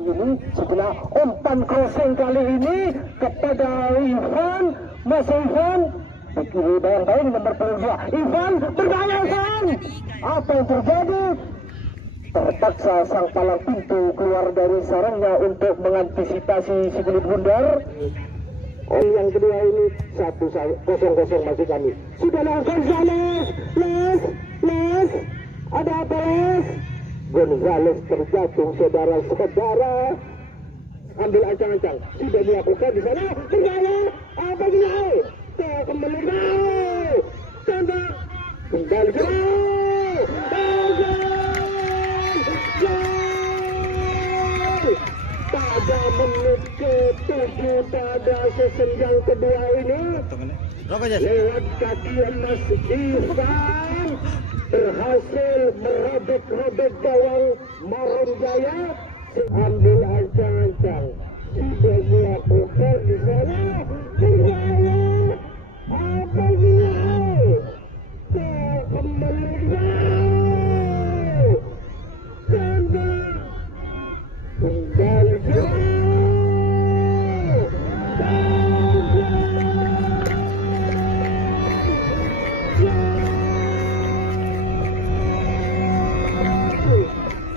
Ini setelah umpan crossing kali ini kepada Ivan, Mas Ivan. Kiri bayang-bayang nomor 22. Ivan, berbahaya Ivan. Apa yang terjadi? Terpaksa sang palang pintu keluar dari sarangnya untuk mengantisipasi si kulit bundar. Yang kedua ini 1-0 masih kami. Sudah lakukan Gonzales, Les. Ada apa Les? Gonzales terjatuh saudara-saudara. Ambil ancang-ancang. Sudah dilakukan di sana. Berbahaya. Apa ini? Kembali tembak. Kembali pada menit ke-7 pada sesenjang kedua ini lewat kaki Mas Ivan berhasil merobek-robek gawang Maron Jaya. Ambil ancang-ancang. Sudah dilakukan di sana. Berbahaya. Apa ini? Kembali tembak. Kembali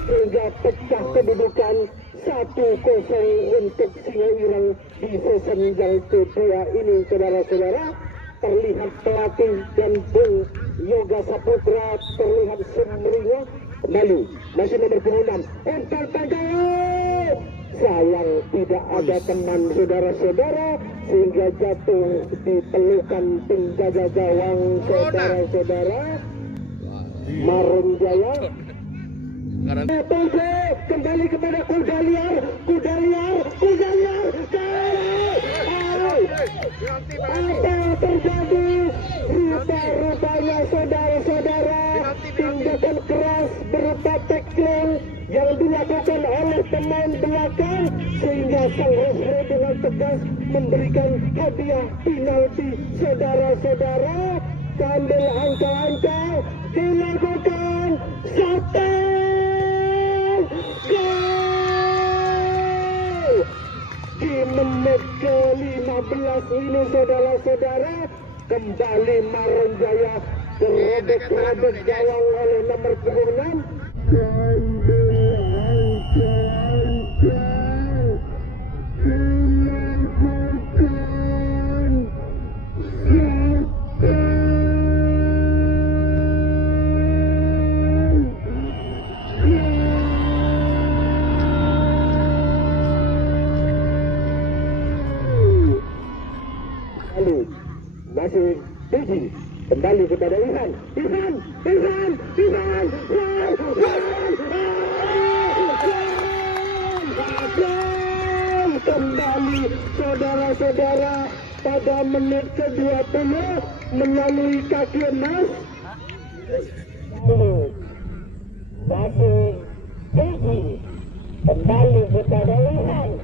sehingga pecah kedudukan 1-0 untuk Singa Ireng di sesenjang kedua ini saudara-saudara. Terlihat pelatih dan Bung Yoga Saputra terlihat semerinya. Kembali masih nomor 26 umpan tanggal. Sayang tidak ada teman saudara-saudara sehingga jatuh di pelukan penjaga gawang saudara-saudara Maron Jaya. Kembali kepada kuda liar. Apa terjadi? Rupanya saudara-saudara tindakan keras berupa tackling yang dilakukan oleh pemain belakang sehingga sang referee dengan tegas memberikan hadiah penalti saudara-saudara. Sambil angka-angka dilakukan 1 gol di menit ke-15 ini saudara-saudara. Kembali Maron Jaya terobek-robek gawang oleh nomor 26. Masih tinggi kembali kepada Ivan. Kembali saudara-saudara pada menit ke-20 melalui kaki emas. Masih tinggi kembali kepada Ivan.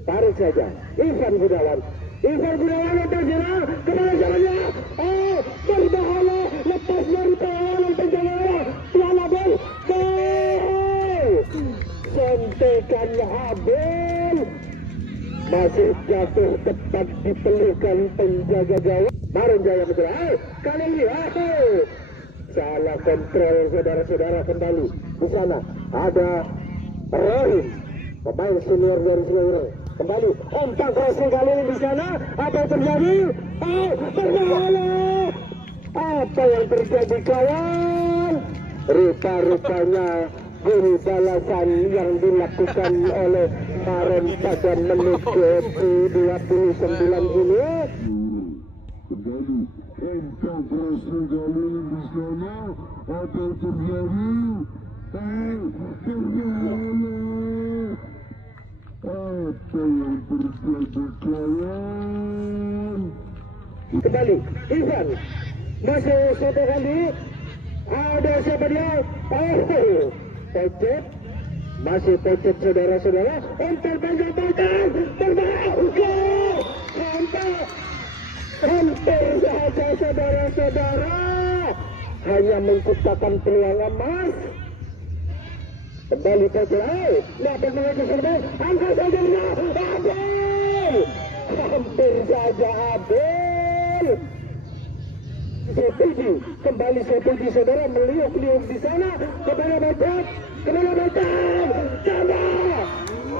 Tarik saja Ivan Gunawan terjerat kemana jalannya. Berbahaya lepas dari tahanan penjara Piala Bel. Sontekan Habel masih jatuh tepat di pelukan penjaga gawang Maron Jaya menjerat. Kali ini salah kontrol saudara-saudara. Kembali di sana ada Rahim, pemain senior dari Singa Ireng. Kembali umpan crossing kali ini di sana. Apa yang terjadi? Berbahaya. Apa yang terjadi kawan? Rupa-rupanya gol balasan yang dilakukan oleh Maron pada menit ke-29 ini. Kembali umpan crossing kali ini di sana. Apa yang terjadi? Berbahaya. Apa yang terjadi? berjalan. Kembali Ivan masih satu kali, ada siapa dia? Oh, Pecet, masih Pecet saudara-saudara, umpan panjang berbahaya, hampir saja saudara-saudara, hanya menciptakan peluang emas. Kembali Pecet, dapat mengajar serban, angkat saja dia, Abel, hampir saja Abel. Setuju, kembali setuju saudara, meliuk-liuk di sana, kepada Pecet, coba,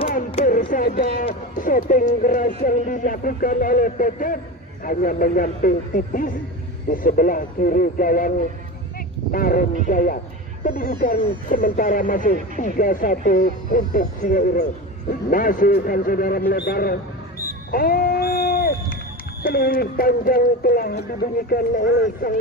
hampir saja setting keras yang dilakukan oleh Pecet, hanya menyamping tipis di sebelah kiri gawang Tarun Jaya. Kedudukan sementara masih 3-1 untuk Singa Ireng. Masih kan saudara melebar. Oh, peluit panjang telah dibunyikan oleh sang